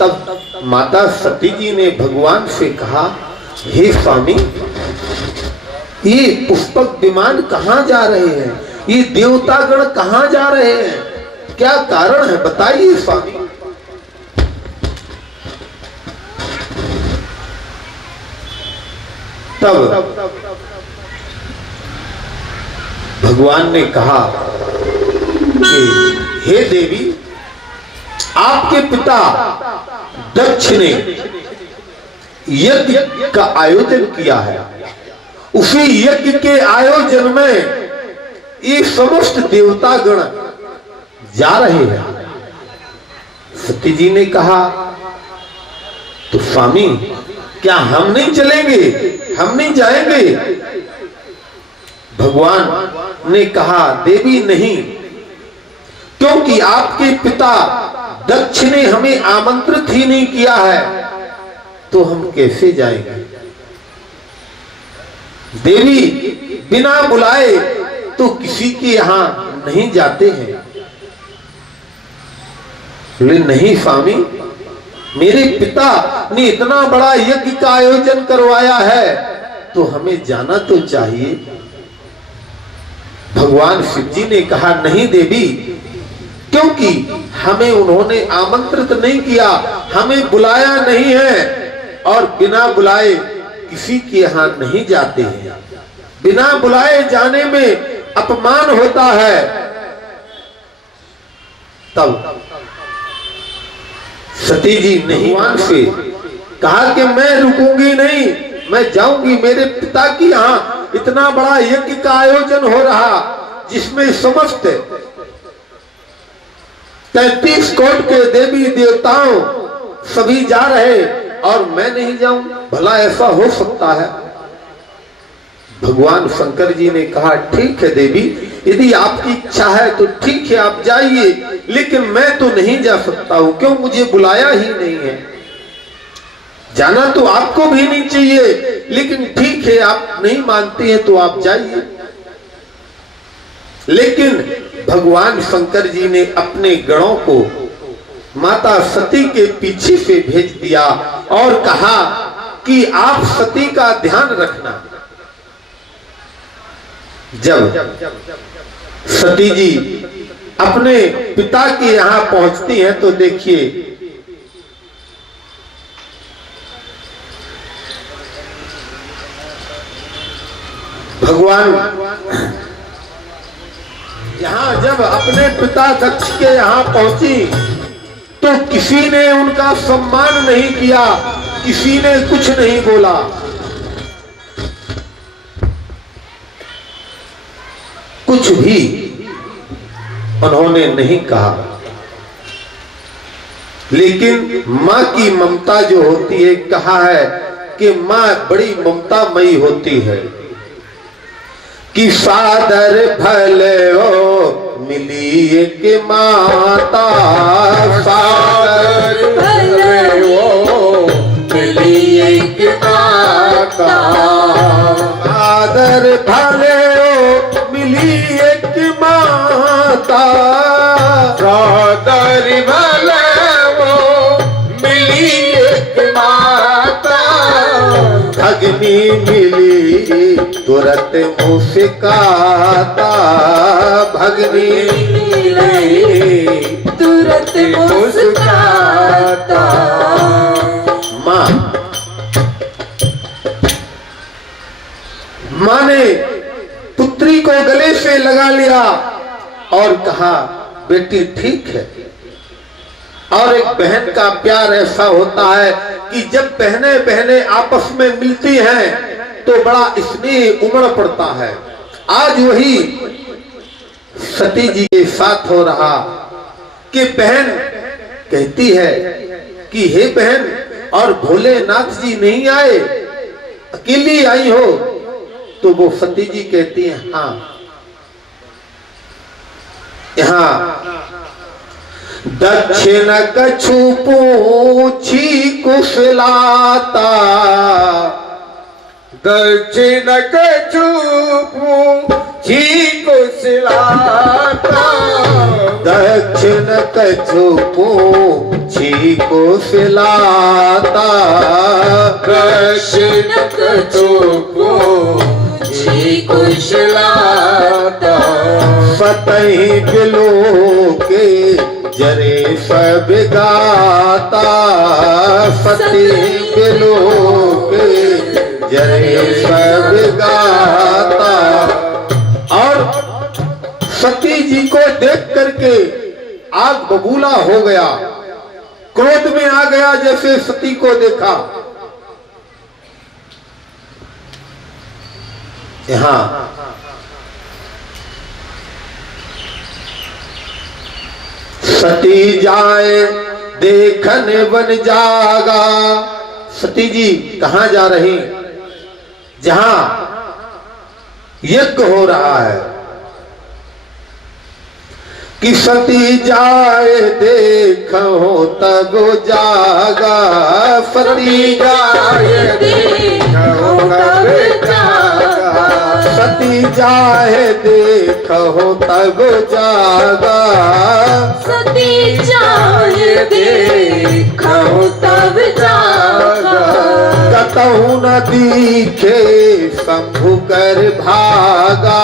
तब माता सती जी ने भगवान से कहा, हे स्वामी, ये पुष्पक विमान कहाँ जा रहे हैं? ये देवतागण कहाँ जा रहे हैं? क्या कारण है, बताइए स्वामी। तब भगवान ने कहा कि हे देवी, आपके पिता दक्ष ने यज्ञ का आयोजन किया है। उसी यज्ञ के आयोजन में ये समस्त देवतागण जा रहे हैं। सती जी ने कहा, तो स्वामी, क्या हम नहीं चलेंगे, हम नहीं जाएंगे? भगवान ने कहा, देवी नहीं, क्योंकि आपके पिता दक्ष ने हमें आमंत्रित ही नहीं किया है, तो हम कैसे जाएंगे? देवी, बिना बुलाए तो किसी के यहां नहीं जाते हैं। बोले, नहीं स्वामी, मेरे पिता ने इतना बड़ा यज्ञ का आयोजन करवाया है, तो हमें जाना तो चाहिए। भगवान शिव जी ने कहा, नहीं देवी, क्योंकि हमें उन्होंने आमंत्रित नहीं किया, हमें बुलाया नहीं है, और बिना बुलाए किसी के यहां नहीं जाते हैं। बिना बुलाए जाने में अपमान होता है। तब सती जी ने भगवान से कहा कि मैं रुकूंगी नहीं, मैं जाऊंगी। मेरे पिता की यहां इतना बड़ा यज्ञ का आयोजन हो रहा, जिसमें समस्त 33 कोट के देवी देवताओं सभी जा रहे, और मैं नहीं जाऊं, भला ऐसा हो सकता है? भगवान शंकर जी ने कहा, ठीक है देवी, यदि आपकी इच्छा है तो ठीक है, आप जाइए, लेकिन मैं तो नहीं जा सकता हूं। क्यों? मुझे बुलाया ही नहीं है। जाना तो आपको भी नहीं चाहिए, लेकिन ठीक है, आप नहीं मानती हैं तो आप जाइए। लेकिन भगवान शंकर जी ने अपने गणों को माता सती के पीछे से भेज दिया और कहा कि आप सती का ध्यान रखना। जब सती जी अपने पिता के यहां पहुंचती हैं, तो देखिए, भगवान यहां जब अपने पिता दक्ष के यहां पहुंची, तो किसी ने उनका सम्मान नहीं किया, किसी ने कुछ नहीं बोला। कुछ भी उन्होंने नहीं कहा। लेकिन मां की ममता जो होती है, कहा है कि मां बड़ी ममतामयी होती है, कि सादर भले हो मिली एक माता, सादर भले हो मिली एक माता, सादर भले हो मिली एक माता, सादर भले हो मिली एक माता, अग्नि मिली तुरंत मुस्काता, भगनी मिली तुरंत मुस्काता। मां ने पुत्री को गले से लगा लिया और कहा, बेटी ठीक है। और एक बहन का प्यार ऐसा होता है कि जब बहनें बहनें आपस में मिलती हैं तो बड़ा स्नेह उमड़ पड़ता है। आज वही सती जी के साथ हो रहा कि बहन कहती है कि हे बहन, और भोलेनाथ जी नहीं आए, अकेली आई हो? तो वो सती जी कहती है, हाँ। यहाँ दक्षिण कछु पूछी कुशलाता, दक्षिण कछु पूछी कुशलाता, दक्षिण कछु पूछी को सिलाता, दक्षिण कछु पूछी को सिलाता। सतही बिलो के जरे सब गाता, सतही बिलो के जरे सब गाता। और सती जी को देख करके आग बबूला हो गया, क्रोध में आ गया जैसे सती को देखा। यहां सती जाए देखन बन जागा। सती जी कहां जा रही? जहां यज्ञ हो रहा है। कि सती जाए देखो तब जागा, सती जाए देखो तब जागा, सती जाए देखो तब जागा, सती जाए देखो तब जागा। कतहु न दिखे शंभु कर भागा,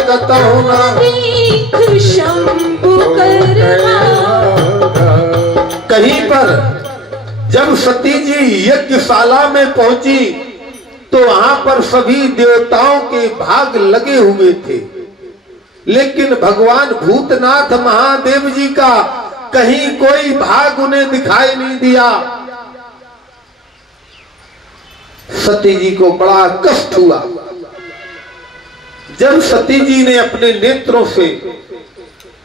कतहु न दिख शंभु कर भागा। कहीं पर जब सती जी यज्ञशाला में पहुंची तो वहां पर सभी देवताओं के भाग लगे हुए थे, लेकिन भगवान भूतनाथ महादेव जी का कहीं कोई भाग उन्हें दिखाई नहीं दिया। सती जी को बड़ा कष्ट हुआ जब सती जी ने अपने नेत्रों से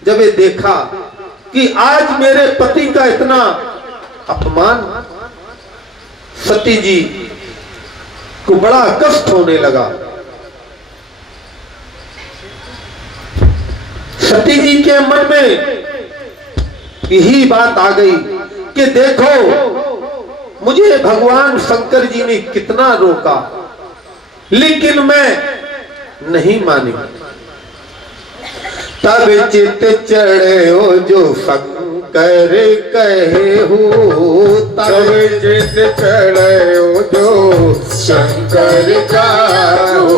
जब ये देखा कि आज मेरे पति का इतना अपमान। सती जी को बड़ा कष्ट होने लगा। सती जी के मन में यही बात आ गई कि देखो मुझे भगवान शंकर जी ने कितना रोका, लेकिन मैं नहीं मानी। तब चित चढ़े हो जो शंकर कहे हो, तब चित चढ़े हो जो शंकर कहो,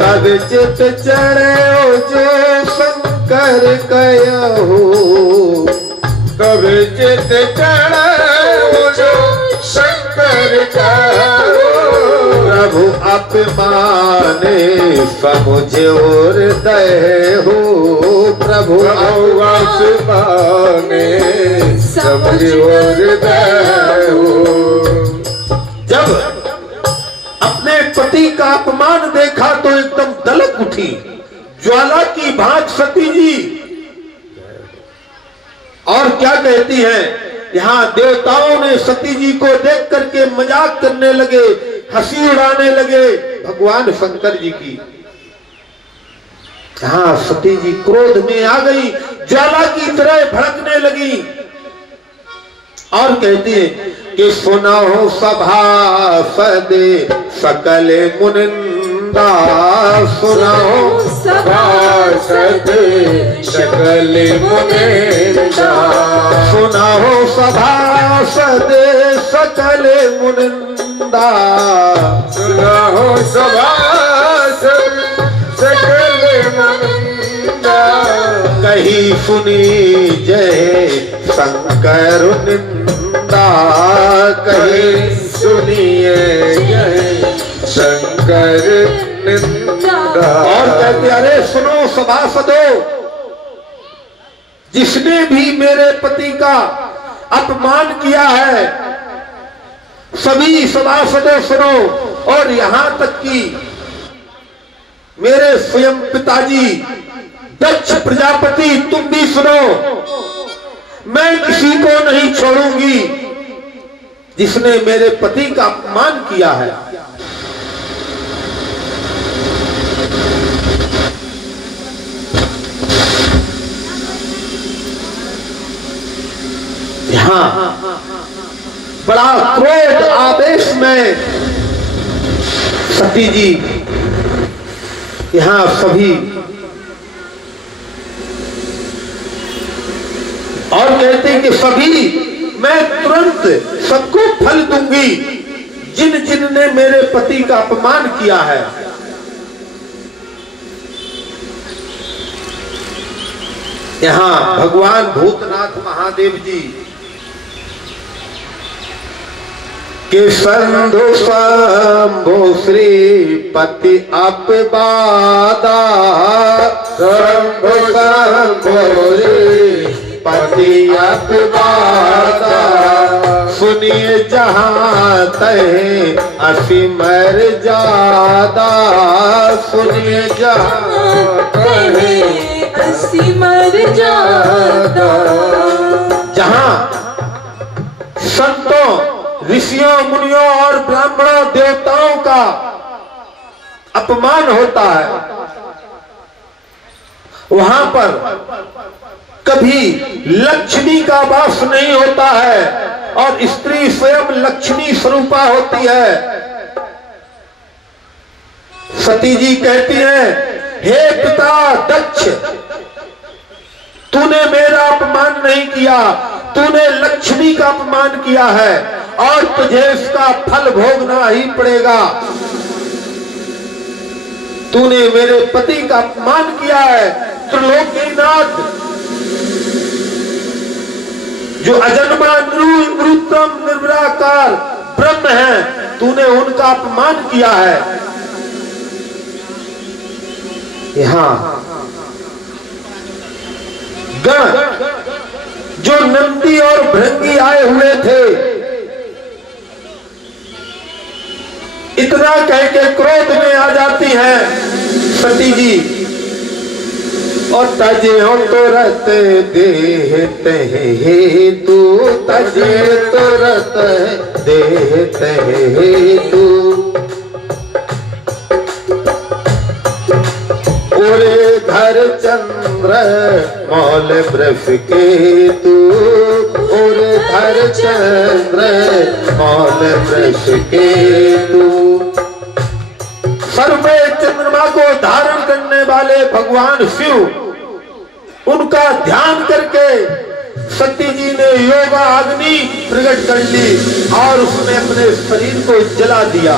तब चित चढ़े हो जो शंकर कहो, तब चित चढ़े हो जो शंकर कहो। प्रभु अपमाने समुझ और दय हो, प्रभु अपमाने समझ और दय हो। जब अपने पति का अपमान देखा तो एकदम दलक उठी, ज्वाला की भांति सती जी। और क्या कहती हैं? यहाँ देवताओं ने सती जी को देख करके मजाक करने लगे, हंसी उड़ाने लगे भगवान शंकर जी की। हाँ, सती जी क्रोध में आ गई, ज्वाला की तरह भड़कने लगी और कहती है कि सुनाओ सभासद सकल मुनिंदा, सुनाओ सभासद सकल मुनिंदा, सुनाओ सभासद सकल मुनिंदा, सुनाओ सभासद सकल मुनिंदा। कही सुनी जय शंकर निंदा, कही सुनिए जय शंकर निंदा। और कहते अरे सुनो सभासदों, जिसने भी मेरे पति का अपमान किया है सभी सभासदों सुनो, और यहां तक कि मेरे स्वयं पिताजी दक्ष प्रजापति तुम भी सुनो, मैं किसी को नहीं छोड़ूंगी जिसने मेरे पति का अपमान किया है। यहां बड़ा क्रोध आवेश में सती जी यहां सभी और कहते कि सभी मैं तुरंत सबको फल दूंगी जिन जिन ने मेरे पति का अपमान किया है। यहां भगवान भूतनाथ महादेव जी के संधु शंभो श्रीपति अपवादा, शंभो शंभो श्रीपति अपवादा, सुनिए जहां तहे असीमर जादा, सुनिए जहां कहे असीमर जादा। जहां संतों ऋषियों मुनियों और ब्राह्मणों देवताओं का अपमान होता है, वहां पर कभी लक्ष्मी का वास नहीं होता है और स्त्री स्वयं लक्ष्मी स्वरूपा होती है। सती जी कहती हैं, हे पिता दक्ष, तूने मेरा अपमान नहीं किया, तूने लक्ष्मी का अपमान किया है और तुझे इसका फल भोगना ही पड़ेगा। तूने मेरे पति का अपमान किया है, त्रिलोकीनाथ जो अजन्मा निरुत्तम निर्विकार ब्रह्म है, तूने उनका अपमान किया है। यहां गण जो नंदी और भृंगी आए हुए थे, इतना कह के क्रोध में आ जाती हैं सती जी, और तजे हो तुरत देहते हे तू, तजे तुरत देहते हे तू, ओरे धर चंद्र मौल वृष के तू, ओरे धर चंद्र मौल वृष के तू। सर में चंद्रमा को धारण करने वाले भगवान शिव, उनका ध्यान करके सती जी ने योगा अग्नि प्रकट कर ली और उसने अपने शरीर को जला दिया।